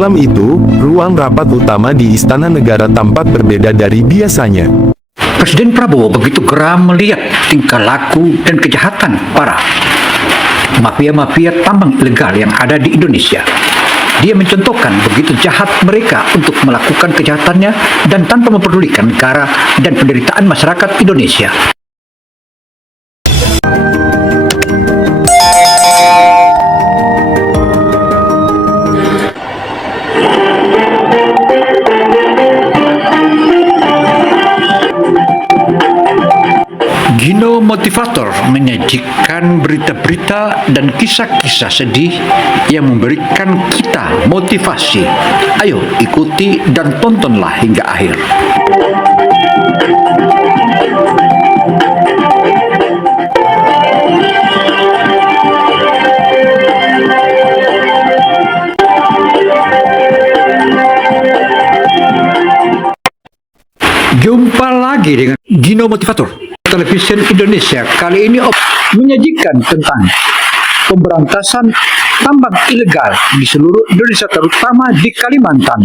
Malam itu, ruang rapat utama di Istana Negara tampak berbeda dari biasanya. Presiden Prabowo begitu geram melihat tingkah laku dan kejahatan para mafia-mafia tambang ilegal yang ada di Indonesia. Dia mencontohkan begitu jahat mereka untuk melakukan kejahatannya dan tanpa mempedulikan negara dan penderitaan masyarakat Indonesia. Gino Motivator menyajikan berita-berita dan kisah-kisah sedih yang memberikan kita motivasi. Ayo ikuti dan tontonlah hingga akhir. Jumpa lagi dengan Gino Motivator. Televisi Indonesia kali ini menyajikan tentang pemberantasan tambang ilegal di seluruh Indonesia, terutama di Kalimantan.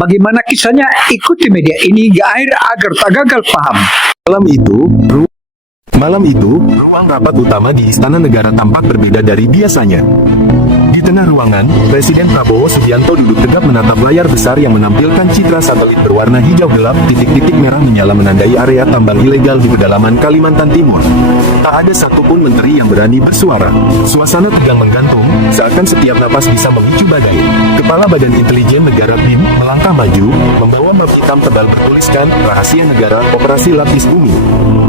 Bagaimana kisahnya? Ikuti media ini hingga akhir agar tak gagal paham. Malam itu, ruang rapat utama di Istana Negara tampak berbeda dari biasanya. Di tengah ruangan, Presiden Prabowo Subianto duduk tegap menatap layar besar yang menampilkan citra satelit berwarna hijau gelap, titik-titik merah menyala menandai area tambang ilegal di pedalaman Kalimantan Timur. Tak ada satupun menteri yang berani bersuara. Suasana tegang menggantung, seakan setiap napas bisa memicu badai. Kepala Badan Intelijen Negara BIN melangkah maju, membawa map hitam tebal bertuliskan Rahasia Negara Operasi Lapis Bumi.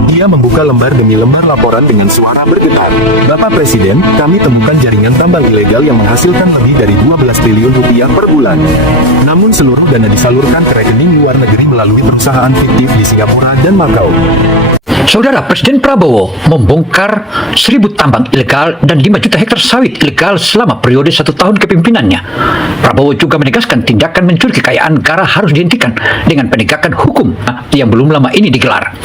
Dia membuka lembar demi lembar laporan dengan suara bergetar. Bapak Presiden, kami temukan jaringan tambang ilegal yang menghasilkan lebih dari 12 triliun rupiah per bulan. Namun seluruh dana disalurkan ke rekening luar negeri melalui perusahaan fiktif di Singapura dan Makau. Saudara, Presiden Prabowo membongkar 1.000 tambang ilegal dan 5 juta hektar sawit ilegal selama periode 1 tahun kepemimpinannya. Prabowo juga menegaskan tindakan mencuri kekayaan negara harus dihentikan dengan penegakan hukum yang belum lama ini digelar.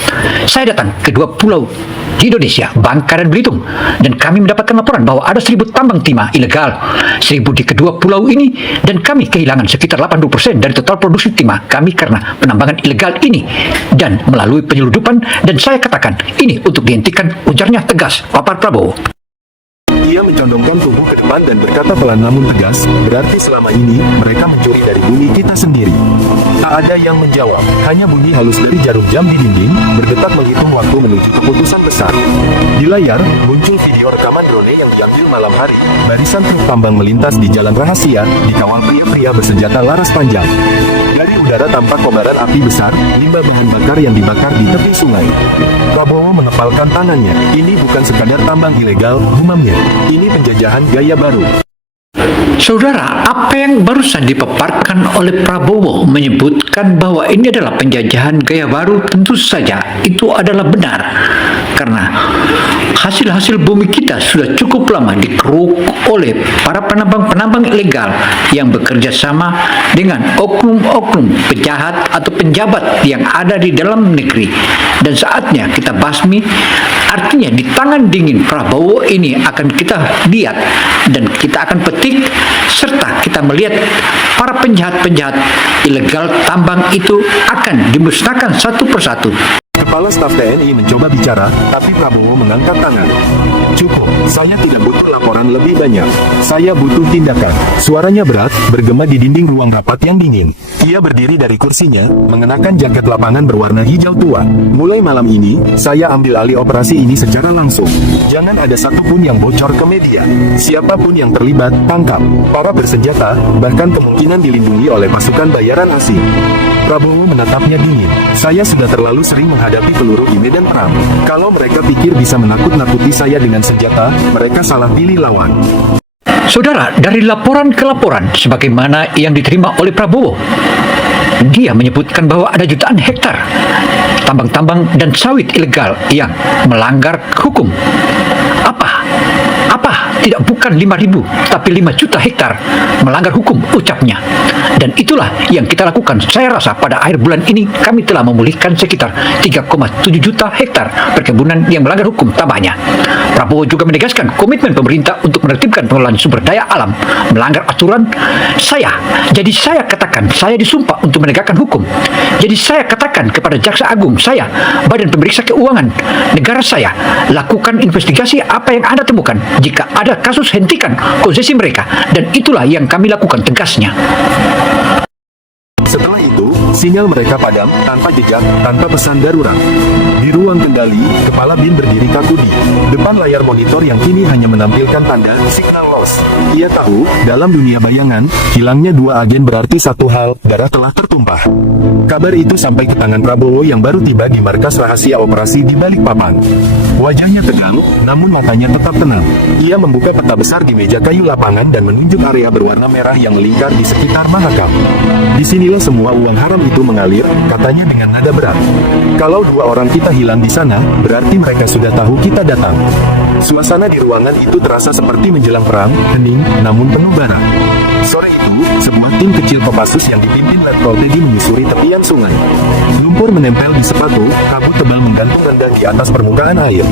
Saya datang ke 2 pulau di Indonesia, Bangka dan Belitung, dan kami mendapatkan laporan bahwa ada 1.000 tambang timah ilegal, 1.000 di kedua pulau ini, dan kami kehilangan sekitar 80% dari total produksi timah kami karena penambangan ilegal ini dan melalui penyeludupan, dan saya katakan ini untuk dihentikan, ujarnya tegas papar Prabowo. Ia mencondongkan tubuh ke depan dan berkata pelan namun tegas, berarti selama ini mereka mencuri dari bumi kita sendiri. Tak ada yang menjawab, hanya bunyi halus dari jarum jam di dinding, berdetak menghitung waktu menuju keputusan besar. Di layar, muncul video rekaman drone yang diambil malam hari. Barisan truk tambang melintas di jalan rahasia, dikawal pria-pria bersenjata laras panjang. Dari udara tampak kobaran api besar, limbah bahan bakar yang dibakar di tepi sungai. Prabowo mengepalkan tangannya. Ini bukan sekadar tambang ilegal, gumamnya. Ini penjajahan gaya baru. Saudara, apa yang barusan dipaparkan oleh Prabowo menyebutkan bahwa ini adalah penjajahan gaya baru, tentu saja itu adalah benar. Karena hasil-hasil bumi kita sudah cukup lama dikeruk oleh para penambang-penambang ilegal yang bekerja sama dengan oknum-oknum penjahat atau penjabat yang ada di dalam negeri. Dan saatnya kita basmi, artinya di tangan dingin Prabowo ini akan kita lihat dan kita akan petik, serta kita melihat para penjahat-penjahat ilegal tambang itu akan dimusnahkan satu persatu. Kepala Staf TNI mencoba bicara, tapi Prabowo mengangkat tangan. Cukup, Saya tidak butuh laporan lebih banyak. Saya butuh tindakan. Suaranya berat, bergema di dinding ruang rapat yang dingin. Ia berdiri dari kursinya, mengenakan jaket lapangan berwarna hijau tua. Mulai malam ini, saya ambil alih operasi ini secara langsung. Jangan ada satupun yang bocor ke media. Siapapun yang terlibat, tangkap. Para bersenjata, bahkan kemungkinan dilindungi oleh pasukan bayaran asing. Prabowo menatapnya dingin. Saya sudah terlalu sering menghadapi peluru di medan perang. Kalau mereka pikir bisa menakut-nakuti saya dengan senjata, mereka salah pilih lawan. Saudara, dari laporan ke laporan sebagaimana yang diterima oleh Prabowo, dia menyebutkan bahwa ada jutaan hektar tambang-tambang dan sawit ilegal yang melanggar hukum. Apa? Tidak bukan 5.000, tapi 5 juta hektar melanggar hukum, ucapnya. Dan itulah yang kita lakukan. Saya rasa pada akhir bulan ini kami telah memulihkan sekitar 3,7 juta hektar perkebunan yang melanggar hukum, tambahnya. Prabowo juga menegaskan komitmen pemerintah untuk menertibkan pengelolaan sumber daya alam melanggar aturan. Jadi saya katakan, saya disumpah untuk menegakkan hukum. Jadi saya katakan kepada Jaksa Agung, saya, Badan Pemeriksa Keuangan negara saya, lakukan investigasi apa yang Anda temukan. Jika ada kasus, hentikan konsesi mereka. Dan itulah yang kami lakukan, tegasnya. Setelah itu, sinyal mereka padam, tanpa jejak, tanpa pesan darurat. Di ruang kendali, Kepala BIN berdiri kaku di depan layar monitor yang kini hanya menampilkan tanda signal loss. Ia tahu, dalam dunia bayangan, hilangnya 2 agen berarti satu hal, darah telah tertumpah. Kabar itu sampai ke tangan Prabowo yang baru tiba di markas rahasia operasi di Balikpapan. Wajahnya tegang, namun matanya tetap tenang. Ia membuka peta besar di meja kayu lapangan dan menunjuk area berwarna merah yang melingkar di sekitar Mahakam. Disinilah semua uang haram itu mengalir, katanya dengan nada berat. Kalau 2 orang kita hilang di sana, berarti mereka sudah tahu kita datang. Suasana di ruangan itu terasa seperti menjelang perang, hening, namun penuh bara. Sore itu, sebuah tim kecil Kopassus yang dipimpin Letkol Teddy menyusuri tepian sungai. Lumpur menempel di sepatu, kabut tebal menggantung rendah di atas permukaan air.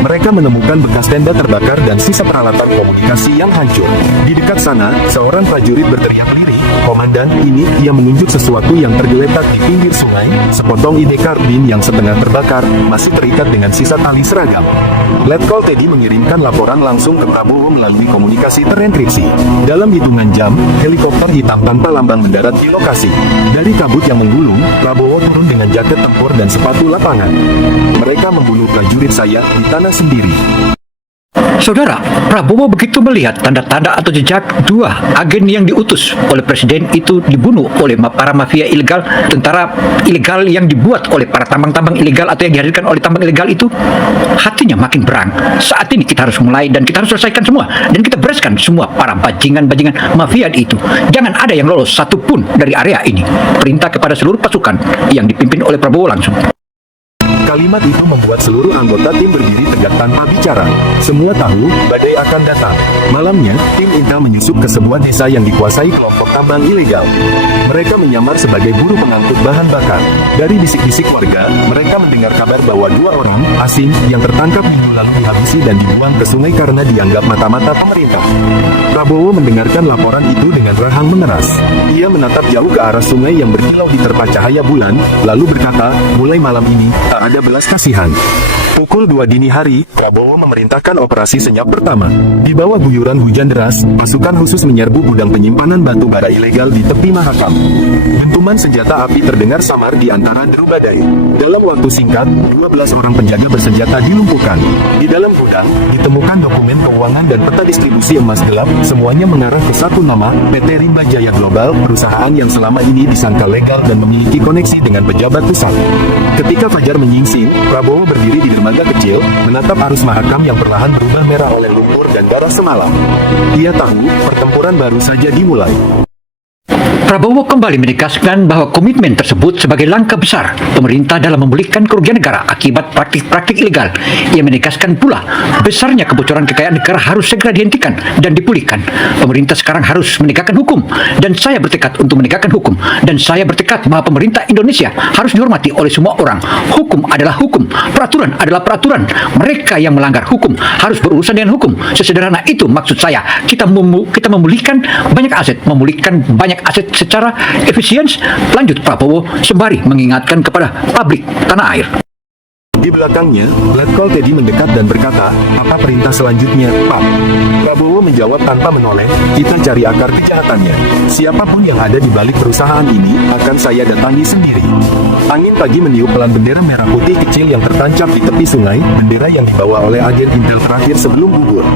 Mereka menemukan bekas tenda terbakar dan sisa peralatan komunikasi yang hancur. Di dekat sana, seorang prajurit berteriak lirih, "Komandan, ini," ia menunjuk sesuatu yang tergeletak di pinggir sungai, sepotong ID karbin yang setengah terbakar, masih terikat dengan sisa tali seragam. Letkol Teddy mengirimkan laporan langsung ke Prabowo melalui komunikasi terenkripsi. Dalam hitungan jam, helikopter hitam tanpa lambang mendarat di lokasi. Dari kabut yang menggulung, Prabowo turun dengan jaket tempur dan sepatu lapangan. Mereka membunuh prajurit saya di tanah sendiri. Saudara, Prabowo begitu melihat tanda-tanda atau jejak 2 agen yang diutus oleh presiden itu dibunuh oleh para mafia ilegal, tentara ilegal yang dibuat oleh para tambang-tambang ilegal atau yang dihadirkan oleh tambang ilegal itu, hatinya makin berang. Saat ini kita harus mulai dan kita harus selesaikan semua dan kita bereskan semua para bajingan-bajingan mafia itu. Jangan ada yang lolos satupun dari area ini. Perintah kepada seluruh pasukan yang dipimpin oleh Prabowo langsung. Kalimat itu membuat seluruh anggota tim berdiri tegak tanpa bicara. Semua tahu, badai akan datang. Malamnya, tim intel menyusup ke sebuah desa yang dikuasai kelompok tambang ilegal. Mereka menyamar sebagai buruh pengangkut bahan bakar. Dari bisik-bisik warga, mereka mendengar kabar bahwa 2 orang asing yang tertangkap minggu lalu dihabisi dan dibuang ke sungai karena dianggap mata-mata pemerintah. Prabowo mendengarkan laporan itu dengan rahang mengeras. Ia menatap jauh ke arah sungai yang berkilau diterpa cahaya bulan, lalu berkata, "Mulai malam ini, tak ada belas kasihan." Pukul 2 dini hari, Prabowo memerintahkan operasi senyap pertama. Di bawah guyuran hujan deras, pasukan khusus menyerbu gudang penyimpanan batu bara ilegal di tepi Mahakam. Dentuman senjata api terdengar samar di antara deru badai. Dalam waktu singkat, 12 orang penjaga bersenjata dilumpuhkan. Di dalam gudang, ditemukan dokumen keuangan dan peta distribusi emas gelap, semuanya mengarah ke satu nama, PT Rimba Jaya Global, perusahaan yang selama ini disangka legal dan memiliki koneksi dengan pejabat pusat. Ketika fajar menyingsing, Prabowo berdiri di dermaga kecil, menatap arus Mahakam yang perlahan berubah merah oleh lumpur dan darah semalam. Ia tahu, pertempuran baru saja dimulai. Prabowo kembali menegaskan bahwa komitmen tersebut sebagai langkah besar pemerintah dalam memulihkan kerugian negara akibat praktik-praktik ilegal. Ia menegaskan pula besarnya kebocoran kekayaan negara harus segera dihentikan dan dipulihkan. Pemerintah sekarang harus menegakkan hukum dan saya bertekad untuk menegakkan hukum dan saya bertekad bahwa pemerintah Indonesia harus dihormati oleh semua orang. Hukum adalah hukum, peraturan adalah peraturan. Mereka yang melanggar hukum harus berurusan dengan hukum. Sesederhana itu maksud saya. Kita memulihkan banyak aset secara efisien, lanjut Prabowo sembari mengingatkan kepada publik tanah air. Di belakangnya, Letkol Teddy mendekat dan berkata, "Apa perintah selanjutnya, Pak?" Prabowo menjawab tanpa menoleh, "Kita cari akar kejahatannya. Siapapun yang ada di balik perusahaan ini, akan saya datangi sendiri." Angin pagi meniup pelan bendera merah putih kecil yang tertancap di tepi sungai, bendera yang dibawa oleh agen intel terakhir sebelum gugur.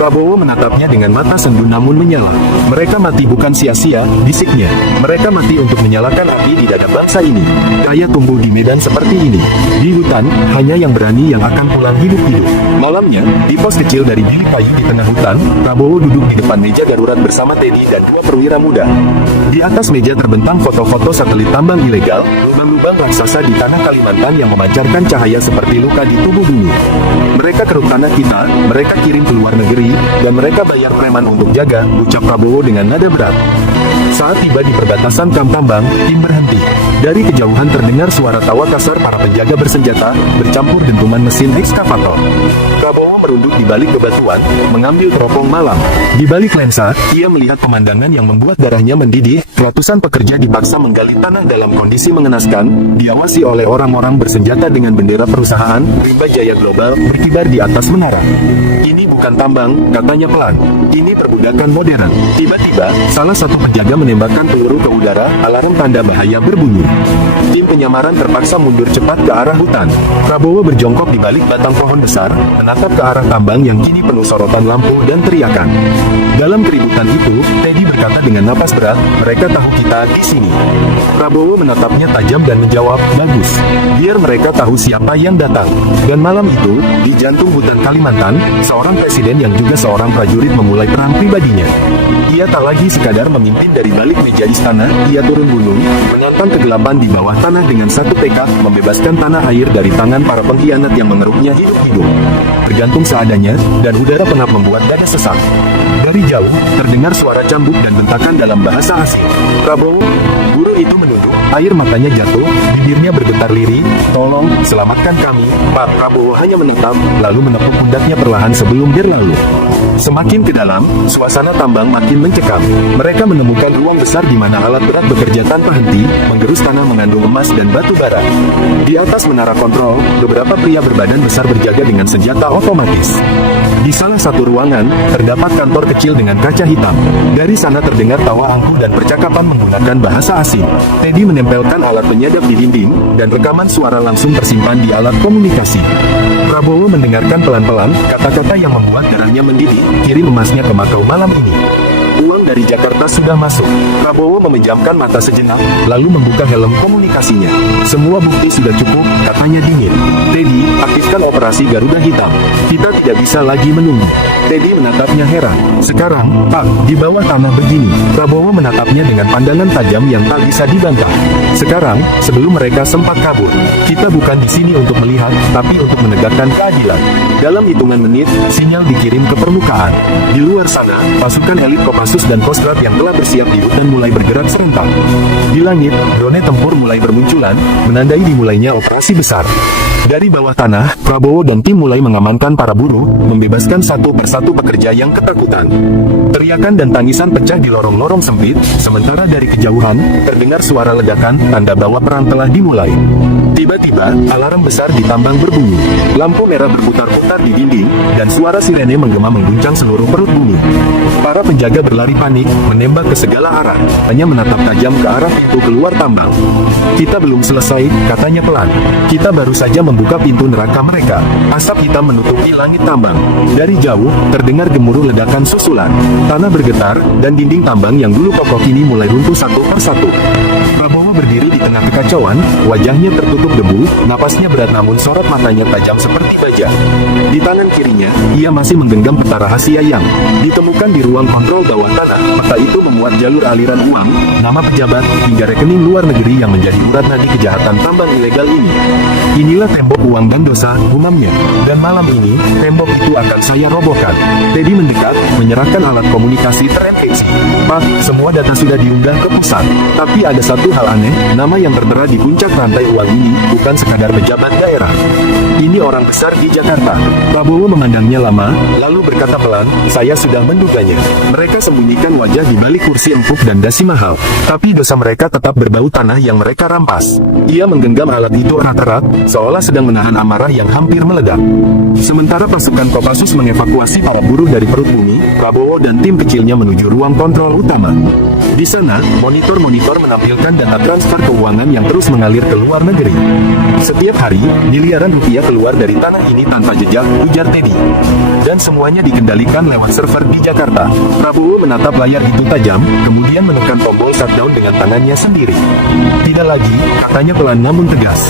Prabowo menatapnya dengan mata sendu namun menyala. "Mereka mati bukan sia-sia," bisiknya. "Mereka mati untuk menyalakan api di dada bangsa ini. Kaya tumbuh di medan seperti ini. Di hutan, hanya yang berani yang akan pulang hidup-hidup." Malamnya, di pos kecil dari bilik kayu di tengah hutan, Prabowo duduk di depan meja darurat bersama Teddy dan dua perwira muda. Di atas meja terbentang foto-foto satelit tambang ilegal, lubang-lubang raksasa di tanah Kalimantan yang memancarkan cahaya seperti luka di tubuh bumi. "Mereka keruk tanah kita, mereka kirim ke luar negeri, dan mereka bayar preman untuk jaga," ucap Prabowo dengan nada berat. Saat tiba di perbatasan kamp tambang, tim berhenti. Dari kejauhan terdengar suara tawa kasar para penjaga bersenjata, bercampur dentuman mesin ekskavator. Prabowo merunduk di balik bebatuan, mengambil teropong malam. Di balik lensa, ia melihat pemandangan yang membuat darahnya mendidih. Ratusan pekerja dipaksa menggali tanah dalam kondisi mengenaskan, diawasi oleh orang-orang bersenjata dengan bendera perusahaan, Rimba Jaya Global, berkibar di atas menara. "Ini bukan tambang," katanya pelan. "Ini perbudakan modern." Tiba-tiba, salah satu penjaga menembakkan peluru ke udara, alarm tanda bahaya berbunyi. Tim penyamaran terpaksa mundur cepat ke arah hutan. Prabowo berjongkok di balik batang pohon besar, menatap ke arah tambang yang kini penuh sorotan lampu dan teriakan. Dalam keributan itu, Teddy berkata dengan napas berat, "Mereka tahu kita di sini." Prabowo menatapnya tajam dan menjawab, "Bagus. Biar mereka tahu siapa yang datang." Dan malam itu, di jantung hutan Kalimantan, seorang presiden yang juga seorang prajurit memulai perang pribadinya. Ia tak lagi sekadar memimpin dari balik meja istana, ia turun gunung, menantang kegelapan di bawah tanah dengan satu tekad, membebaskan tanah air dari tangan para pengkhianat yang mengeruknya hidup-hidup. Tergantung seadanya, dan udara penat membuat dada sesak. Dari jauh, terdengar suara cambuk dan bentakan dalam bahasa asing. "Prabowo." Guru itu menunduk, air matanya jatuh, bibirnya bergetar lirih, "Tolong, selamatkan kami, Pak." Prabowo hanya menatap, lalu menepuk pundaknya perlahan sebelum berlalu. Semakin ke dalam, suasana tambang makin mencekam. Mereka menemukan ruang besar di mana alat berat bekerja tanpa henti, menggerus tanah mengandung emas dan batu bara. Di atas menara kontrol, beberapa pria berbadan besar berjaga dengan senjata otomatis. Di salah satu ruangan, terdapat kantor kecil dengan kaca hitam. Dari sana terdengar tawa angkuh dan percakapan menggunakan bahasa asing. Teddy menempelkan alat penyadap di dinding, dan rekaman suara langsung tersimpan di alat komunikasi. Prabowo mendengarkan pelan-pelan kata-kata yang membuat darahnya mendidih. "Kirim emasnya ke Makau malam ini. Uang dari Jakarta sudah masuk." Prabowo memejamkan mata sejenak, lalu membuka helm komunikasinya. "Semua bukti sudah cukup," katanya dingin. "Teddy, aktifkan operasi Garuda Hitam. Kita tidak bisa lagi menunggu." Teddy menatapnya heran. "Sekarang, Pak, di bawah tanah begini." Prabowo menatapnya dengan pandangan tajam yang tak bisa dibantah. "Sekarang, sebelum mereka sempat kabur, kita bukan di sini untuk melihat, tapi untuk menegakkan keadilan." Dalam hitungan menit, sinyal dikirim ke permukaan. Di luar sana, pasukan elit Kopassus dan Kostrad yang telah bersiap di hutan mulai bergerak serentak. Di langit, drone tempur mulai bermunculan, menandai dimulainya operasi besar. Dari bawah tanah, Prabowo dan tim mulai mengamankan para buruh, membebaskan satu persatu pekerja yang ketakutan. Teriakan dan tangisan pecah di lorong-lorong sempit, sementara dari kejauhan, terdengar suara ledakan, tanda bahwa perang telah dimulai. Tiba-tiba, alarm besar di tambang berbunyi. Lampu merah berputar-putar di dinding, dan suara sirene menggema mengguncang seluruh perut bumi. Para penjaga berlari panik, menembak ke segala arah, hanya menatap tajam ke arah pintu keluar tambang. "Kita belum selesai," katanya pelan. "Kita baru saja membuka pintu neraka mereka." Asap hitam menutupi langit tambang. Dari jauh, terdengar gemuruh ledakan susulan. Tanah bergetar, dan dinding tambang yang dulu kokoh kini mulai runtuh satu persatu. Prabowo berdiri di tengah kekacauan, wajahnya tertutup debu, napasnya berat namun sorot matanya tajam seperti baja. Di tangan kirinya, ia masih menggenggam peta rahasia yang ditemukan di ruang kontrol bawah tanah. Peta itu memuat jalur aliran uang, nama pejabat, hingga rekening luar negeri yang menjadi urat nadi kejahatan tambang ilegal ini. "Inilah tembok uang dan dosa," gumamnya. "Dan malam ini, tembok itu akan saya robohkan." Teddy mendekat, menyerahkan alat komunikasi terenkripsi. "Pak, semua data sudah diunggah ke pusat. Tapi ada satu hal aneh, nama yang tertera di puncak rantai uang ini bukan sekadar pejabat daerah. Ini orang besar di di Jakarta. Prabowo memandangnya lama, lalu berkata pelan, "Saya sudah menduganya." Mereka sembunyikan wajah di balik kursi empuk dan dasi mahal. Tapi dosa mereka tetap berbau tanah yang mereka rampas. Ia menggenggam alat itu erat-erat, seolah sedang menahan amarah yang hampir meledak. Sementara pasukan Kopassus mengevakuasi para buruh dari perut bumi, Prabowo dan tim kecilnya menuju ruang kontrol utama. Di sana, monitor-monitor menampilkan data transfer keuangan yang terus mengalir ke luar negeri. Setiap hari, miliaran rupiah keluar dari tanah ini tanpa jejak, ujar Teddy. Dan semuanya dikendalikan lewat server di Jakarta. Prabowo menatap layar itu tajam, kemudian menekan tombol shutdown dengan tangannya sendiri. Tidak lagi, katanya pelan namun tegas.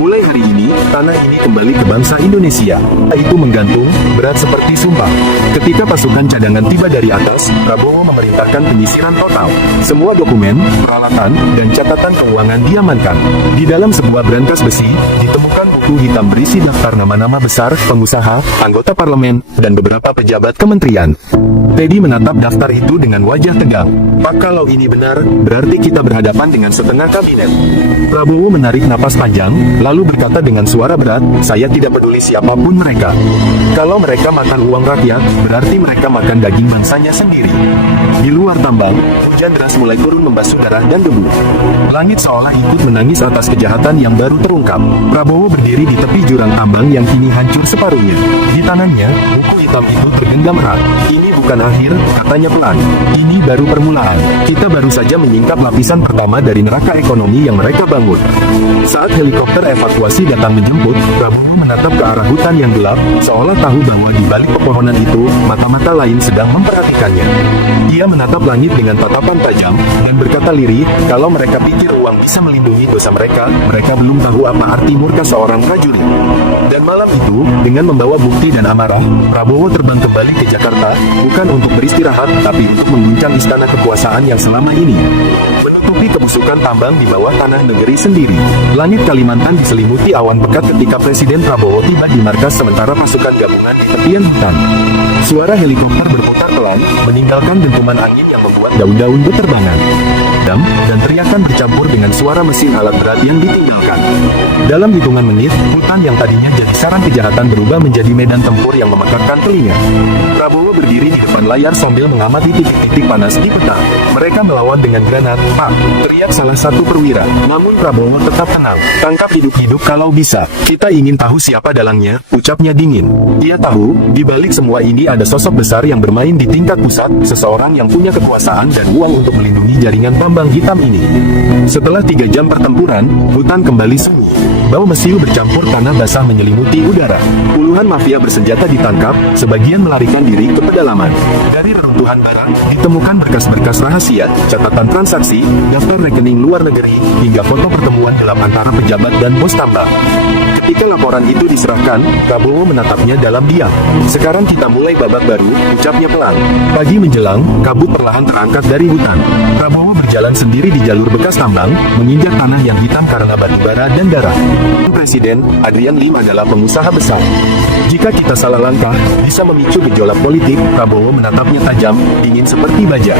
Mulai hari ini, tanah ini kembali ke bangsa Indonesia. Itu menggantung, berat seperti sumpah. Ketika pasukan cadangan tiba dari atas, Prabowo memerintahkan penyisiran total. Semua dokumen, peralatan, dan catatan keuangan diamankan. Di dalam sebuah brankas besi, ditemukan buku hitam berisi daftar nama-nama besar, pengusaha, anggota parlemen, dan beberapa pejabat kementerian. Teddy menatap daftar itu dengan wajah tegang. "Pak, kalau ini benar, berarti kita berhadapan dengan setengah kabinet." Prabowo menarik napas panjang, lalu berkata dengan suara berat, "Saya tidak peduli siapapun mereka. Kalau mereka makan uang rakyat, berarti mereka makan daging bangsanya sendiri." Di luar tambang, hujan deras mulai turun membasuh darah dan debu. Langit seolah ikut menangis atas kejahatan yang baru terungkap. Prabowo berdiri di tepi jurang tambang yang kini hancur separuhnya. Di tangannya, buku hitam itu tergenggam erat. "Ini bukan akhir," katanya pelan. "Ini baru permulaan. Kita baru saja menyingkap lapisan pertama dari neraka ekonomi yang mereka bangun." Saat helikopter evakuasi datang menjemput, Prabowo menatap ke arah hutan yang gelap, seolah tahu bahwa di balik pepohonan itu, mata-mata lain sedang memperhatikannya. Ia menatap langit dengan tatapan tajam, dan berkata lirih, "Kalau mereka pikir uang bisa melindungi dosa mereka, mereka belum tahu apa arti murka seorang prajurit." Dan malam itu, dengan membawa bukti dan amarah, Prabowo terbang kembali ke Jakarta, bukan untuk beristirahat, tapi untuk mengguncang istana kekuasaan yang selama ini menutupi kebusukan tambang di bawah tanah negeri sendiri. Langit Kalimantan diselimuti awan pekat ketika Presiden Prabowo tiba di markas sementara pasukan gabungan di tepian hutan. Suara helikopter berputar pelan, meninggalkan dentuman angin yang membuat daun-daun berterbangan. Dan teriakan bercampur dengan suara mesin alat berat yang ditinggalkan. Dalam hitungan menit, hutan yang tadinya jadi sarang kejahatan berubah menjadi medan tempur yang memekakkan telinga. Prabowo berdiri di depan layar sambil mengamati titik-titik panas di peta. "Mereka melawan dengan granat, Pak," teriak salah satu perwira. Namun Prabowo tetap tenang. "Tangkap hidup-hidup kalau bisa. Kita ingin tahu siapa dalangnya," ucapnya dingin. Dia tahu, di balik semua ini ada sosok besar yang bermain di tingkat pusat, seseorang yang punya kekuasaan dan uang untuk melindungi jaringan tambang hitam ini. Setelah 3 jam pertempuran, hutan kembali sunyi. Bau mesiu bercampur tanah basah menyelimuti udara. Puluhan mafia bersenjata ditangkap, sebagian melarikan diri ke pedalaman. Dari reruntuhan barak, ditemukan berkas-berkas rahasia, catatan transaksi, daftar rekening luar negeri, hingga foto pertemuan gelap antara pejabat dan bos tambang. Ketika laporan itu diserahkan, Prabowo menatapnya dalam diam. "Sekarang kita mulai babak baru," ucapnya pelan. Pagi menjelang, kabut perlahan terangkat dari hutan. Prabowo berjalan sendiri di jalur bekas tambang, menginjak tanah yang hitam karena batu bara dan darah. Presiden Adrian Lim adalah pengusaha besar. Jika kita salah langkah, bisa memicu gejolak politik. Prabowo menatapnya tajam, dingin seperti baja.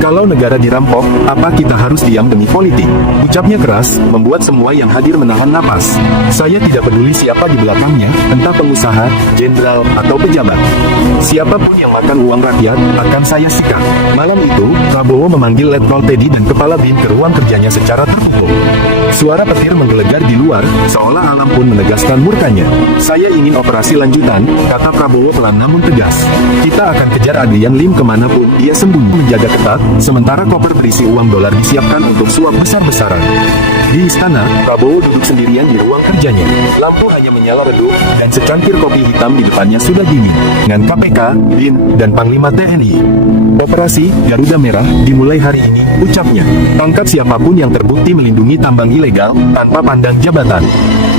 "Kalau negara dirampok, apa kita harus diam demi politik?" Ucapnya keras, membuat semua yang hadir menahan napas. "Saya tidak peduli siapa di belakangnya, entah pengusaha, jenderal, atau pejabat. Siapapun yang makan uang rakyat, akan saya sikat." Malam itu, Prabowo memanggil Letkol Teddy dan Kepala BIN ke ruang kerjanya secara terpukul. Suara petir menggelegar di luar, seolah alam pun menegaskan murkanya. "Saya ingin operasi lanjutan," kata Prabowo pelan namun tegas. "Kita akan kejar Adrian Lim kemanapun dia sembunyi." Menjaga ketat, sementara koper berisi uang dolar disiapkan untuk suap besar-besaran. Di istana, Prabowo duduk sendirian di ruang kerjanya. Lampu hanya menyala redup, dan secangkir kopi hitam di depannya sudah dingin. Dengan KPK, BIN, dan Panglima TNI. "Operasi Garuda Merah dimulai hari ini," ucapnya. "Tangkap siapapun yang terbukti melindungi tambang ilegal, tanpa pandang jabatan."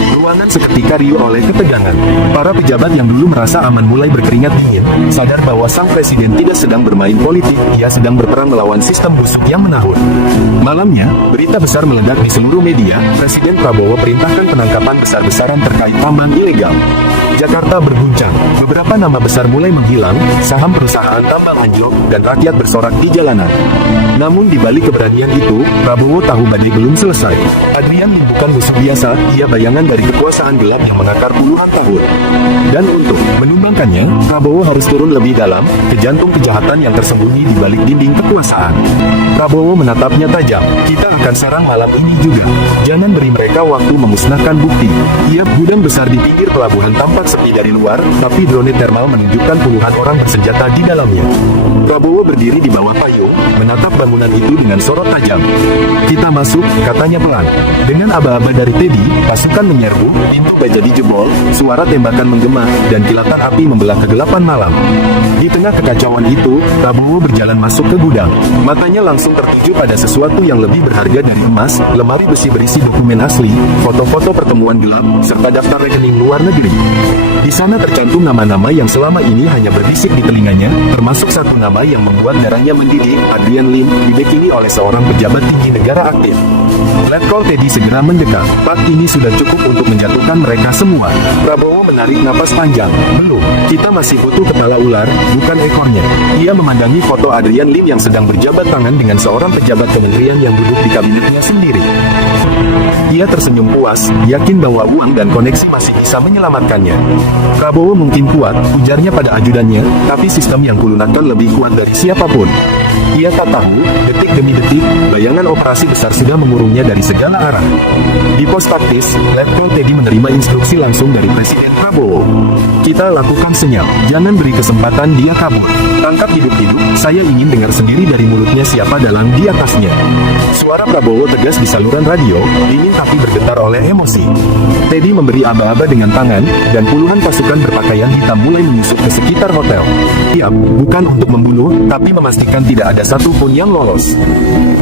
Ruangan seketika riuh oleh ketegangan. Para pejabat yang dulu merasa aman mulai berkeringat dingin, sadar bahwa sang presiden tidak sedang bermain politik, ia sedang berperang melawan sistem busuk yang menahun. Malamnya, berita besar meledak di seluruh media. Presiden Prabowo perintahkan penangkapan besar-besaran terkait tambang ilegal. Jakarta berguncang. Beberapa nama besar mulai menghilang, saham perusahaan tambang anjlok, dan rakyat bersorak di jalanan. Namun di balik keberanian itu, Prabowo tahu badai belum selesai. Adrian Lim bukan musuh biasa, ia bayangan dari kekuasaan gelap yang mengakar puluhan tahun. Dan untuk menumbangkannya, Prabowo harus turun lebih dalam, ke jantung kejahatan yang tersembunyi di balik dinding kekuasaan. Prabowo menatapnya tajam. Kita akan sarang malam ini juga. Jangan beri mereka waktu memusnahkan bukti. Ia gudang besar di pinggir pelabuhan tampak sepi dari luar, tapi drone thermal menunjukkan puluhan orang bersenjata di dalamnya. Prabowo berdiri di bawah payung, menatap bangunan itu dengan sorot tajam. Kita masuk, katanya pelan. Dengan aba-aba dari Teddy, pasukan menyerbu, pintu baja dijebol, suara tembakan menggema, dan kilatan api membelah kegelapan malam. Di tengah kekacauan itu, Prabowo berjalan masuk ke gudang. Matanya langsung tertuju pada sesuatu yang lebih berharga dari emas, lemari besi berisi dokumen asli, foto-foto pertemuan gelap, serta daftar rekening luar negeri. Di sana tercantum nama-nama yang selama ini hanya berbisik di telinganya, termasuk satu nama yang membuat darahnya mendidih, Adrian Lim, dibekini oleh seorang pejabat tinggi negara aktif. Letkol Teddy segera mendekat. Pak, ini sudah cukup untuk menjatuhkan mereka semua. Prabowo menarik napas panjang. Belum, kita masih butuh kepala ular, bukan ekornya. Ia memandangi foto Adrian Lim yang sedang berjabat tangan dengan seorang pejabat kementerian yang duduk di kabinetnya sendiri. Ia tersenyum puas, yakin bahwa uang dan koneksi masih bisa menyelamatkannya. Prabowo mungkin kuat, ujarnya pada ajudannya, tapi sistem yang kulunakkan lebih kuat dari siapapun. Ia tak tahu, detik demi detik, bayangan operasi besar sudah mengurungnya dari segala arah. Di pos taktis, Letkol Teddy menerima instruksi langsung dari Presiden Prabowo. Kita lakukan senyap, jangan beri kesempatan dia kabur. Tangkap hidup-hidup, saya ingin dengar sendiri dari mulutnya siapa dalang di atasnya. Suara Prabowo tegas di saluran radio, dingin tapi bergetar oleh emosi. Teddy memberi aba-aba dengan tangan, dan puluhan pasukan berpakaian hitam mulai menyusup ke sekitar hotel. Siap, bukan untuk membunuh, tapi memastikan tidak ada satupun yang lolos.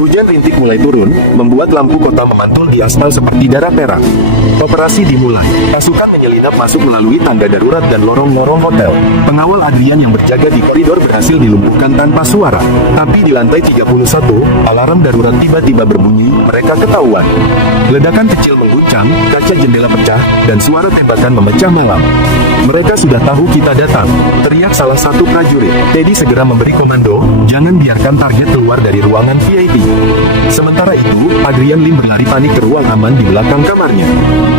Hujan rintik mulai turun, membuat lampu kota memantul di aspal seperti darah perak. Operasi dimulai. Pasukan menyelinap masuk melalui tanda darurat dan lorong-lorong hotel. Pengawal Adrian yang berjaga di koridor berhasil dilumpuhkan tanpa suara. Tapi di lantai 31, alarm darurat tiba-tiba berbunyi, mereka ketahuan. Ledakan kecil mengguncang, kaca jendela pecah, dan suara tembakan memecah malam. Mereka sudah tahu kita datang, teriak salah satu prajurit. Teddy segera memberi komando, jangan biarkan target keluar dari ruangan VIP. Sementara itu, Adrian Lim berlari panik ke ruang aman di belakang kamarnya.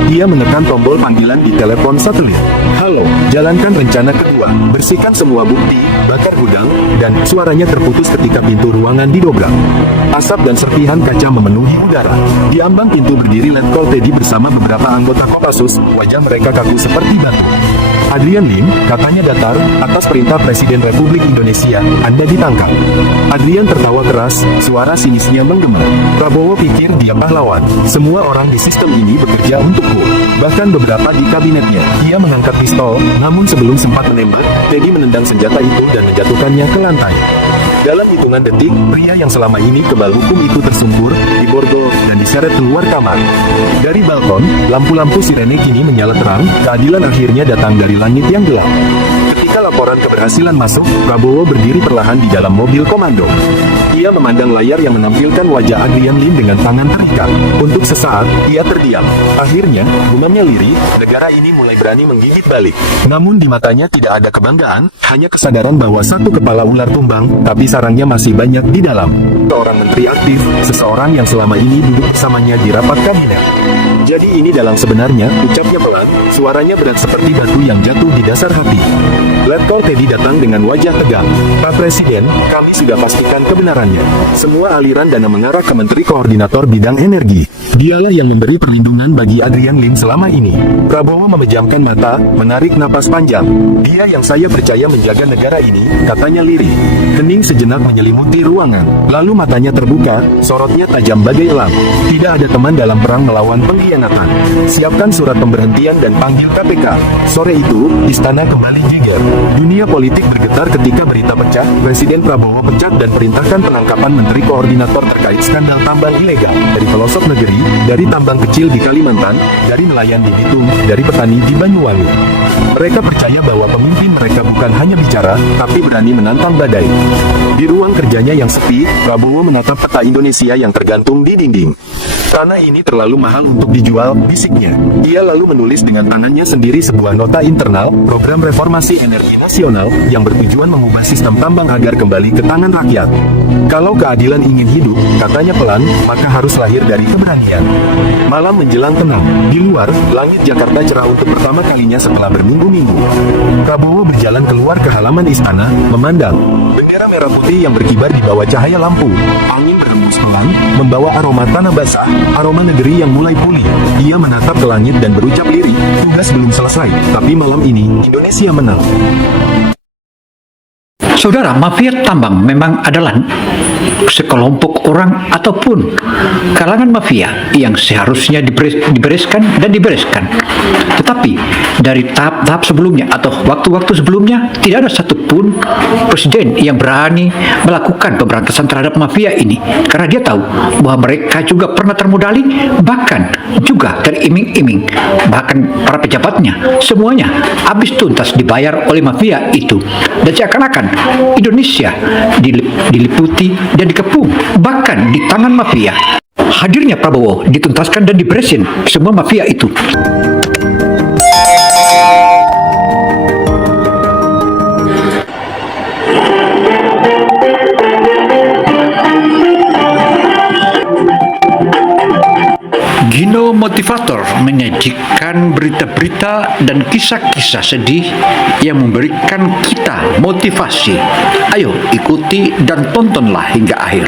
Ia menekan tombol panggilan di telepon satelit. Halo, jalankan rencana kedua, bersihkan semua bukti, bakar gudang, dan suaranya terputus ketika pintu ruangan didobrak. Asap dan serpihan kaca memenuhi udara. Di ambang pintu berdiri Letkol Teddy bersama beberapa anggota Kopassus, wajah mereka kaku seperti batu. Adrian Lim, katanya datar, atas perintah Presiden Republik Indonesia, Anda ditangkap. Adrian tertawa keras, suara sinisnya menggema. Prabowo pikir dia pahlawan. Semua orang di sistem ini bekerja untukku. Bahkan beberapa di kabinetnya. Ia mengangkat pistol, namun sebelum sempat menembak, Teddy menendang senjata itu dan menjatuhkannya ke lantai. Dalam hitungan detik, pria yang selama ini kebal hukum itu tersungkur, diborgol, dan diseret keluar kamar. Dari balkon, lampu-lampu sirene kini menyala terang, keadilan akhirnya datang dari langit yang gelap. Ketika laporan keberhasilan masuk, Prabowo berdiri perlahan di dalam mobil komando. Ia memandang layar yang menampilkan wajah Adrian Lim dengan tangan terikat. Untuk sesaat, ia terdiam. Akhirnya, gumamnya lirih, negara ini mulai berani menggigit balik. Namun di matanya tidak ada kebanggaan, hanya kesadaran bahwa satu kepala ular tumbang, tapi sarangnya masih banyak di dalam. Seorang menteri aktif, seseorang yang selama ini duduk bersamanya di rapat kabinet. Jadi ini dalang sebenarnya, ucapnya pelan, suaranya berat seperti batu yang jatuh di dasar hati. Letkol Teddy datang dengan wajah tegang. Pak Presiden, kami sudah pastikan kebenarannya. Semua aliran dana mengarah ke Menteri Koordinator Bidang Energi. Dialah yang memberi perlindungan bagi Adrian Lim selama ini. Prabowo memejamkan mata, menarik napas panjang. Dia yang saya percaya menjaga negara ini, katanya lirih. Hening sejenak menyelimuti ruangan. Lalu matanya terbuka, sorotnya tajam bagai elang. Tidak ada teman dalam perang melawan pengkhianatan. Siapkan surat pemberhentian dan panggil KPK. Sore itu, istana kembali jigar. Dunia politik bergetar ketika berita pecah, Presiden Prabowo pecat dan perintahkan penangkapan Menteri Koordinator terkait skandal tambang ilegal dari pelosok negeri, dari tambang kecil di Kalimantan, dari nelayan di Bitung, dari petani di Banyuwangi. Mereka percaya bahwa pemimpin mereka bukan hanya bicara, tapi berani menantang badai. Di ruang kerjanya yang sepi, Prabowo menatap peta Indonesia yang tergantung di dinding. Tanah ini terlalu mahal untuk dijual, bisiknya. Ia lalu menulis dengan tangannya sendiri sebuah nota internal, program reformasi energi nasional, yang bertujuan mengubah sistem tambang agar kembali ke tangan rakyat. Kalau keadilan ingin hidup, katanya pelan, maka harus lahir dari keberanian. Malam menjelang tenang, di luar, langit Jakarta cerah untuk pertama kalinya setelah berminggu-minggu. Prabowo berjalan keluar ke halaman istana, memandang bendera merah putih yang berkibar di bawah cahaya lampu. Angin berembus pelan, membawa aroma tanah basah, aroma negeri yang mulai pulih. Ia menatap ke langit dan berucap lirih, tugas belum selesai, tapi malam ini, Indonesia menang. Saudara, mafia tambang memang adalah sekelompok orang ataupun kalangan mafia yang seharusnya dibereskan dan dibereskan. Tetapi dari tahap-tahap sebelumnya atau waktu-waktu sebelumnya tidak ada satupun presiden yang berani melakukan pemberantasan terhadap mafia ini, karena dia tahu bahwa mereka juga pernah termodali, bahkan juga teriming-iming, bahkan para pejabatnya semuanya habis tuntas dibayar oleh mafia itu, dan seakan-akan Indonesia diliputi dan dikepung bahkan di tangan mafia. Hadirnya Prabowo dituntaskan dan diberesin semua mafia itu. Gino Motivator menyajikan berita-berita dan kisah-kisah sedih yang memberikan kita motivasi. Ayo ikuti dan tontonlah hingga akhir.